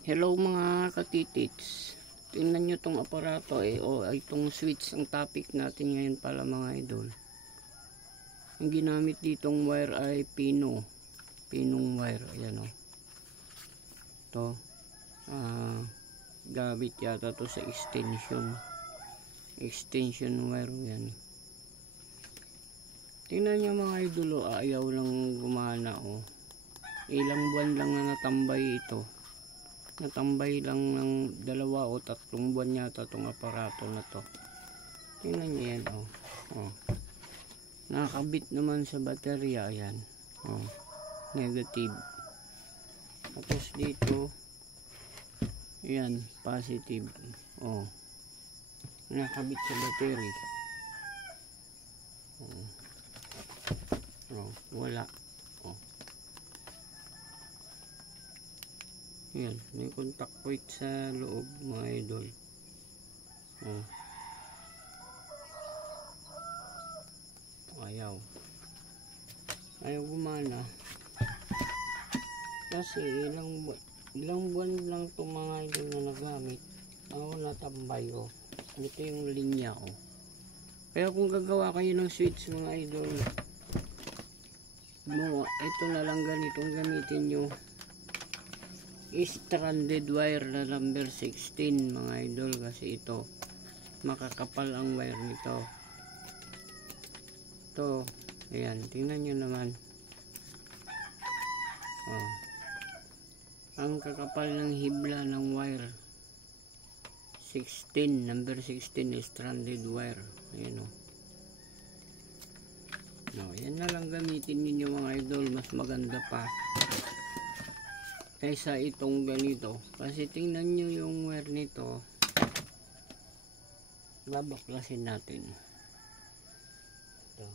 Hello mga katitits, tingnan nyo tong aparato itong switch ang topic natin ngayon pala mga idol. Ang ginamit ditong wire ay pinong wire, ayan ito, gamit yata to sa extension wire yan. Tingnan nyo mga idol, ayaw lang gumana ilang buwan lang na natambay ito. Natambay lang ng 2 o 3 buwan yata itong aparato na to. Tingnan nyo yan nakakabit naman sa baterya, ayan negative. Tapos dito ayan positive, nakakabit sa battery. Wala. Yan, may contact point sa loob mga idol. Ayaw gumana kasi ilang buwan lang itong mga idol na nagamit. Natambay ito yung linya kaya kung gagawa kayo ng switch mga idol ito na lang ganitong gamitin nyo, stranded wire na number 16 mga idol, kasi ito makakapal ang wire nito. Ito, ayan, tingnan nyo naman ang kakapal ng hibla ng wire 16, number 16 stranded wire. Ayan yan na lang gamitin ninyo mga idol, mas maganda pa kaysa itong ganito, kasi tingnan nyo yung wire nito. Babaklasin natin ito.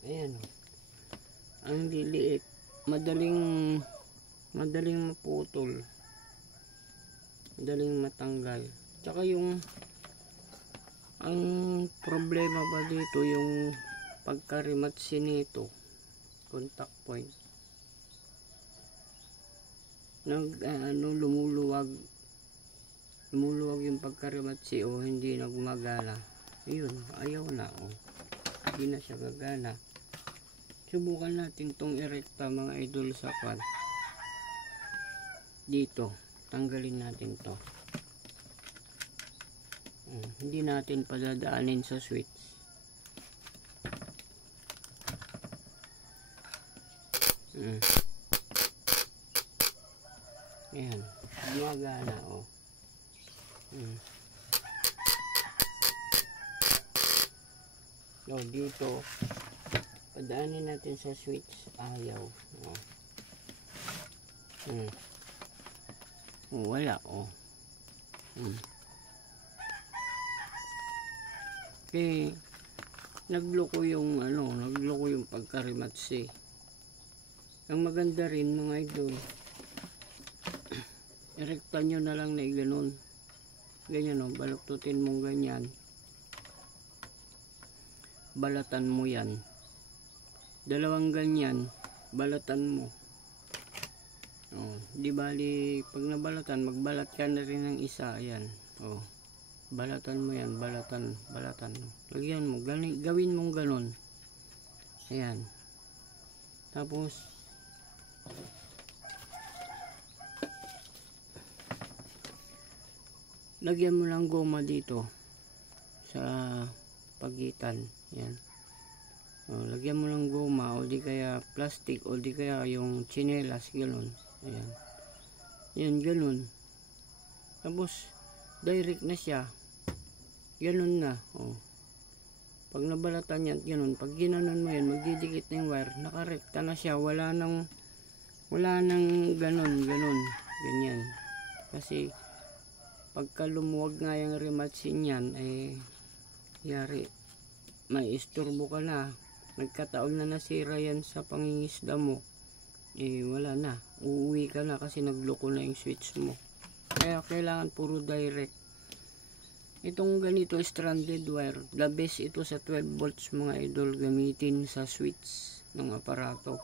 Ayan ang liliit, madaling maputol, madaling matanggal. Tsaka ang problema pa dito yung pagkarimatsi nito, contact point lumuluwag yung pagkarimatsi hindi na gumagana. Ayun, ayaw na hindi na siya gagana. Subukan natin tong irekta mga idol sa pan. Dito, tanggalin natin to. Hindi natin padadaanin sa switch. Ayan, gumagana dito padaanin natin sa switch, ayaw. Wala okay, nagloko yung pagkarimatsi. Ang maganda rin mga idol, irekta nyo na lang na ganyan baluktutin mong ganyan, balatan mo yan, 2 ganyan, balatan mo. Di bali pag nabalatan, magbalat ka na rin ng isa. Ayan, balatan mo yan, balatan lagyan mo, gawin mong ganon. Ayan, tapos lagyan mo lang goma dito sa pagitan. Yan, lagyan mo lang goma o di kaya plastic o di kaya yung tsinelas, gano'n. Ayan, yan, gano'n. Tapos direct na siya, gano'n na. Pag nabalatan yan, gano'n, pag ginanon mo yan, magdidikit na yung wire, nakarekta na siya, wala nang gano'n, ganyan. Kasi pagka lumuwag nga yung rematch yan yari may isturbo ka na, nagkataon na nasira yan sa pangingisda mo, eh wala na, uuwi ka na kasi nagloko na yung switch mo. Kaya kailangan puro direct. Itong ganito stranded wire, the best ito sa 12 volts mga idol, gamitin sa switch ng aparato.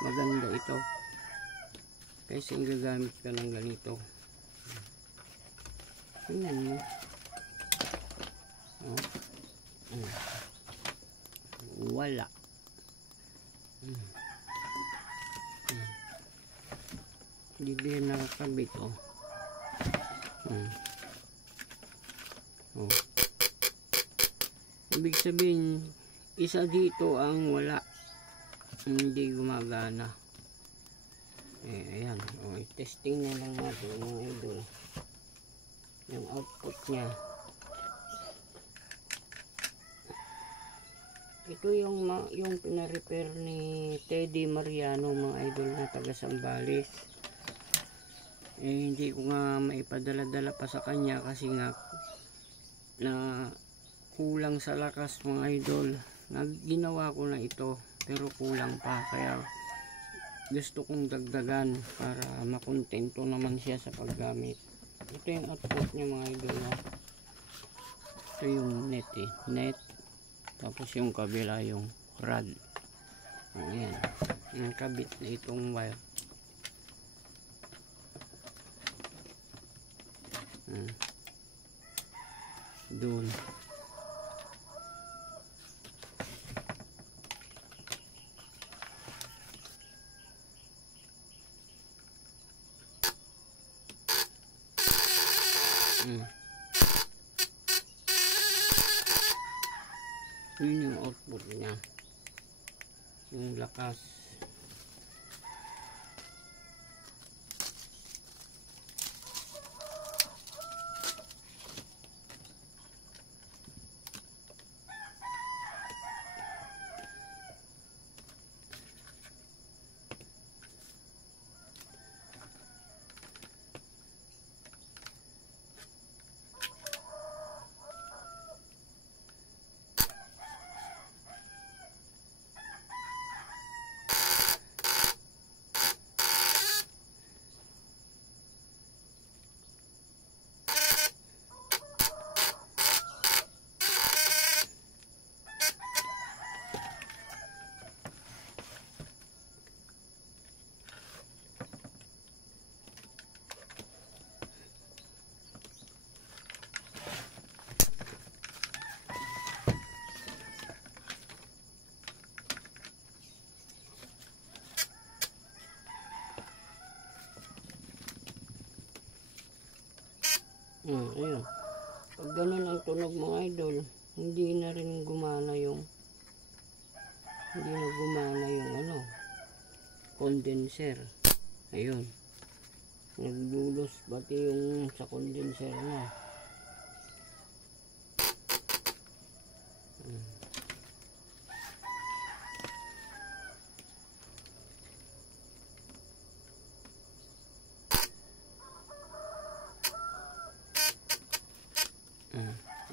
Maganda ito kasi gagamit ka ng ganito. Tingnan mo. Wala. Hindi din nakakabit, oh. Ibig sabihin, isa dito ang wala, hindi gumagana. Ayan, testing na lang natin mga idol yung output nya. Ito yung pina-repair ni Teddy Mariano mga idol na taga Sambales. Hindi ko nga maipadala-dala pa sa kanya kasi nga na kulang sa lakas mga idol. Ginawa ko na ito pero kulang pa, kaya gusto kong dagdagan para makontento naman siya sa paggamit. Ito yung output niya mga idol. Ito yung net net, tapos yung kabila yung rod. Ayan, nakabit na itong wire. Doon. Yun yung output niya, yung lakas. Ayun. Pag ganun ang tunog mga idol, hindi na gumana yung condenser. Ayun. Naglulos pati yung sa condenser na.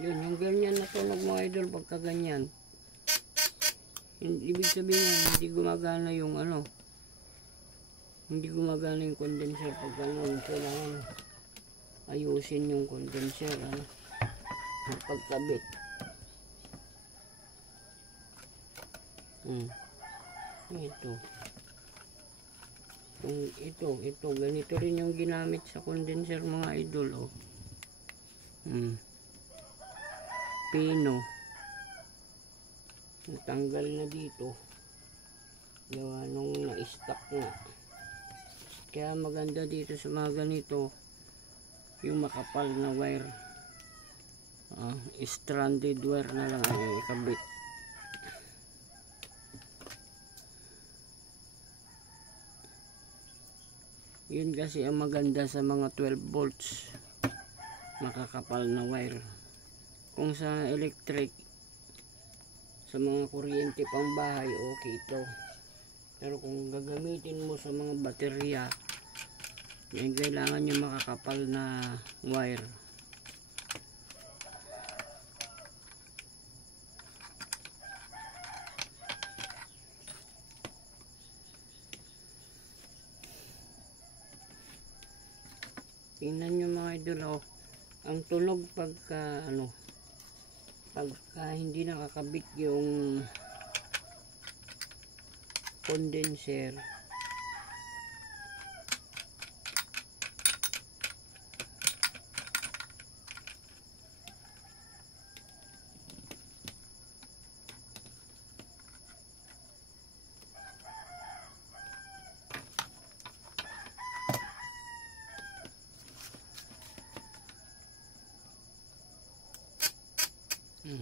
Yun, yung ganyan na tunog mga idol pagka ganyan. Ibig sabihin hindi gumagana yung hindi gumagana yung condenser pag ganun. Kailangan ayusin yung condenser pagkabit. Ito ganito rin yung ginamit sa condenser mga idol, oh. Pino, natanggal na dito, gawa nung na-stuck na. Kaya maganda dito sa mga ganito yung makapal na wire, stranded wire na lang ang ikabit. Yun kasi ang maganda sa mga 12 volts, makakapal na wire. Kung sa electric, sa mga kuryente pang bahay, okay ito. Pero kung gagamitin mo sa mga baterya, yan, kailangan yung makakapal na wire. Tingnan nyo mga idol, oh. Ang tunog pagka hindi nakakabit yung condenser.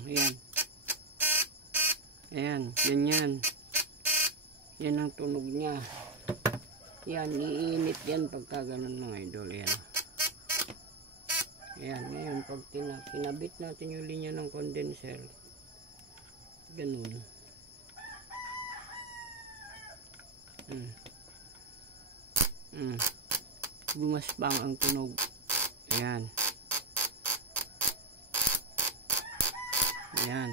Ayan. Ayan, ganyan. Yan ang tunog niya. Yan, iinit yan pagka ganun mga idol. Ayan. Ayan, ngayon pag kinabit natin yung linya ng condenser, ganun. Gumaspang ang tunog. Ayan. Ayan.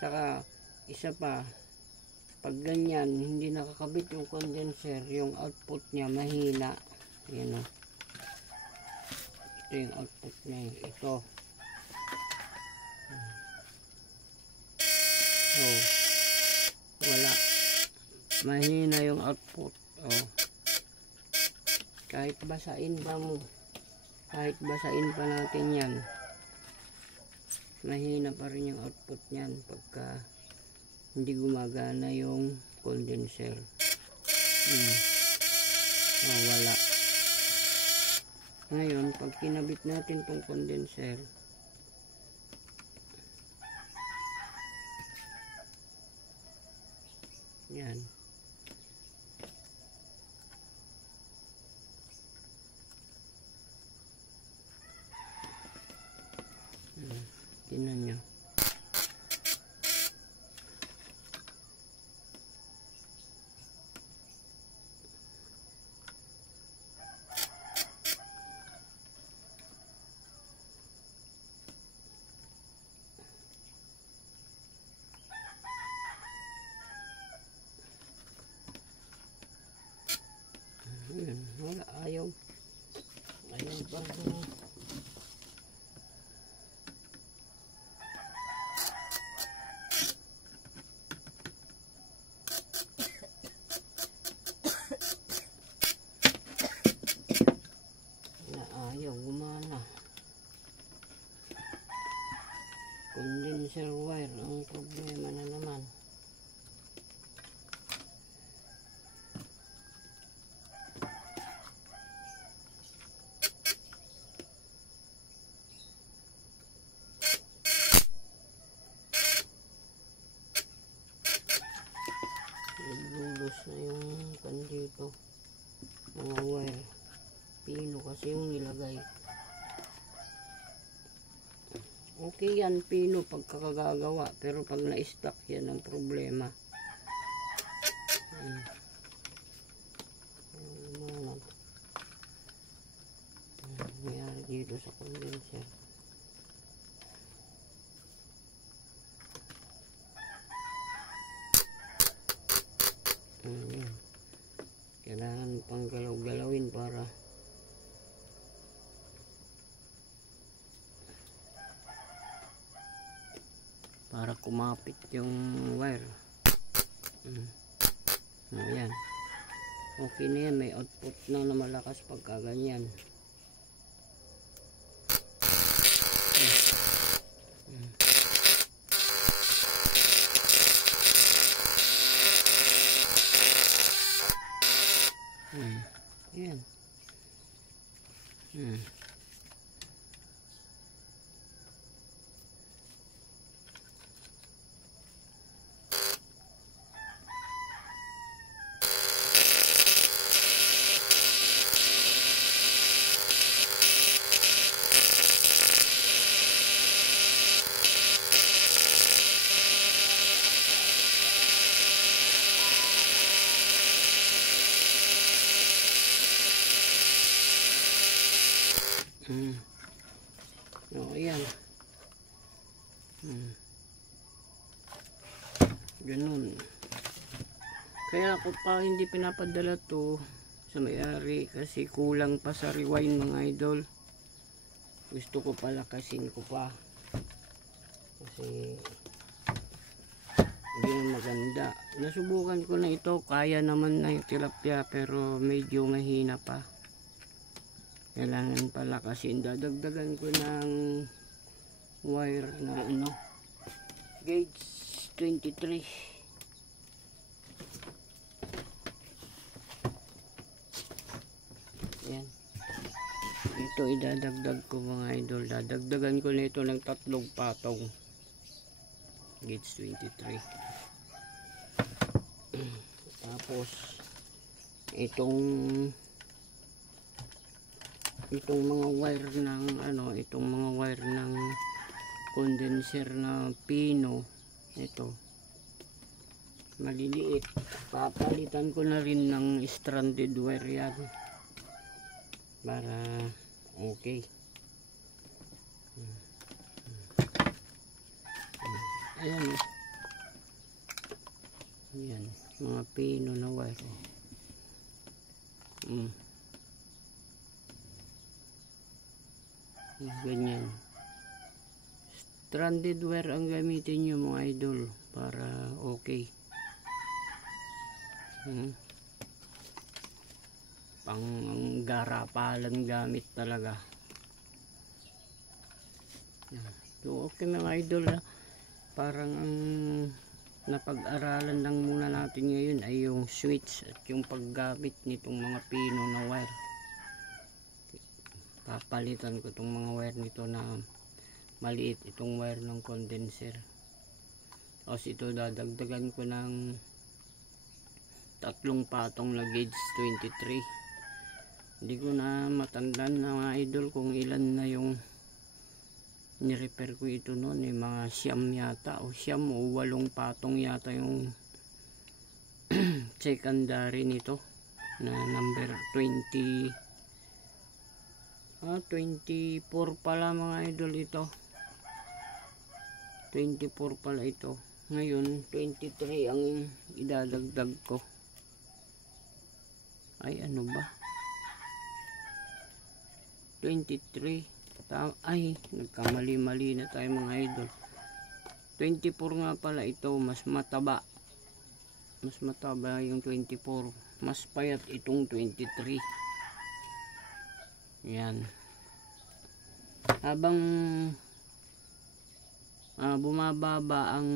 Saka, isa pa, pag ganyan, hindi nakakabit yung condenser, yung output niya mahina. Ayan o. Ito yung output niya. Ito. Oh. Wala. Mahina yung output. Oh. Kahit basain pa natin yan, mahina pa rin yung output niyan pagka hindi gumagana yung condenser. Wala. Ngayon, pag kinabit natin tong condenser, yan. Tingnan nyo. Wala, ayaw pa. Ayaw gumana. Condenser wire ang problema na naman. Naglulos na yung dito mga wire. Pino kasi yung nilagay. Okay yan, pino pagkakagawa, pero pag na-stock yan ang problema. Mayroon dito sa condenser. Kailangan pang galaw-galawin para kumapit yung wire. Ayan. Okay na yan, may output na malakas pagka ganyan. Ayan. Ayan. Ganun. Kaya ako pa hindi pinapadala to sa may-ari kasi kulang pa sa rewind mga idol. gusto ko palakasin ko pa kasi hindi na maganda. Nasubukan ko na ito, kaya naman na yung tilapia pero medyo mahina pa. Kailangan palakasin. Dadagdagan ko ng wire na gauge 23. Yan. Ito idadagdag ko mga idol. Dadagdagan ko na ito ng 3 patong. Gauge 23. Tapos itong mga wire ng itong mga wire ng condenser na pino, ito maliliit, papalitan ko na rin ng stranded wire yan para okay. Ayan yan, mga pino na wire. Ganyan, stranded wire ang gamitin nyo mga idol para okay. Pang garapalan gamit talaga. So okay mga idol, parang ang napag-aralan lang muna natin ngayon ay yung switch at yung paggamit nitong mga pino na wire. Papalitan ko itong mga wire nito na maliit, itong wire ng condenser. Tapos ito dadagdagan ko ng 3 patong na gauge 23. Hindi ko na matandaan na mga idol kung ilan na yung ni-repair ko ito noon, mga 9 yata o 8 patong yata yung secondary nito na number 24 pala mga idol ito. 24 pala ito. Ngayon 23 ang idadagdag ko. Ay ano ba? 23. Ay nagkamali-mali na tayo mga idol. 24 nga pala ito, mas mataba. Mas mataba yung 24. Mas payat itong 23. Yan. Habang bumababa ang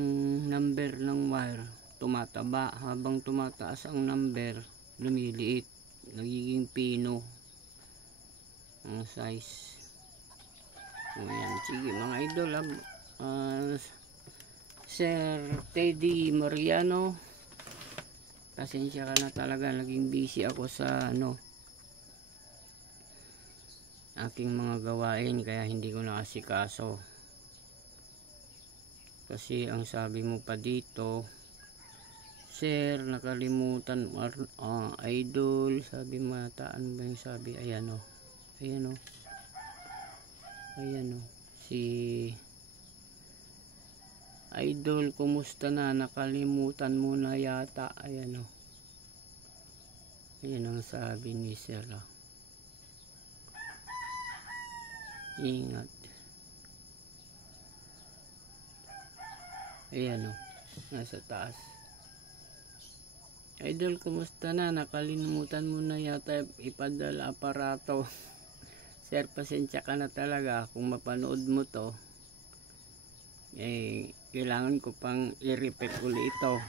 number ng wire, tumataba. Habang tumataas ang number, lumiliit. Nagiging pino ang size. Ayan. Sige mga idol, Sir Teddy Mariano, pasensya ka na talaga, naging busy ako sa aking mga gawain kaya hindi ko nakasikaso. Kasi ang sabi mo pa dito, Sir, nakalimutan idol, sabi mo ata, ano ba yung sabi? Ayan o, si idol, kumusta na, nakalimutan mo na yata. Ayan ang sabi ni Sir. Ingat. Ayan nasa taas. Idol, kumusta na, nakalimutan mo na yata ipadala aparato. Sir, pasensya ka na talaga kung mapanood mo to. Kailangan ko pang i-repair ulit ito.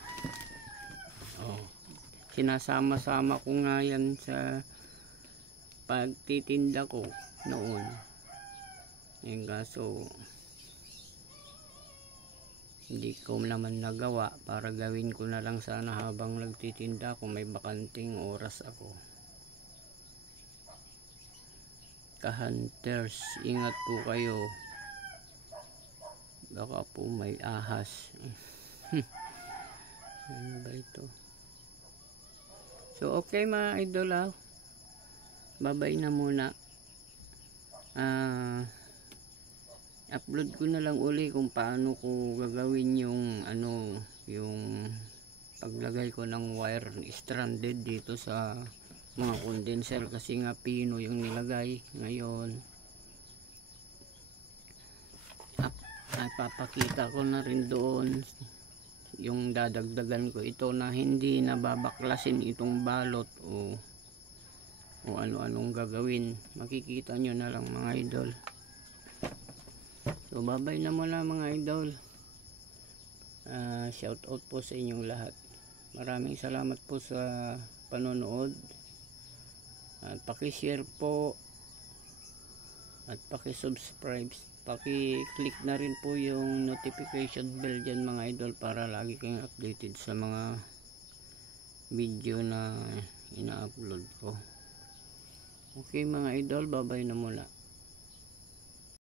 Sinasama-sama ko nga yan sa pagtitinda ko noon. Kaso hindi ko naman nagawa, para gawin ko na lang sana habang nagtitinda kung may bakanting oras ako. Ka-hunters, ingat po kayo, baka po may ahas. Ano ba ito? So okay mga idol, babay na muna. Upload ko na lang uli kung paano ko gagawin yung yung paglagay ko ng wire stranded dito sa mga condenser, kasi nga pino yung nilagay ngayon. papakita ko na rin doon yung dadagdagan ko ito na hindi nababaklasin itong balot o ano-anong gagawin. Makikita nyo na lang mga idol. So babay na muna mga idol. Shout out po sa inyong lahat. Maraming salamat po sa panonood. At paki-share po at paki-subscribe. Paki-click na rin po yung notification bell dyan mga idol para lagi kayong updated sa mga video na ina-upload ko. Okay mga idol, babay na muna.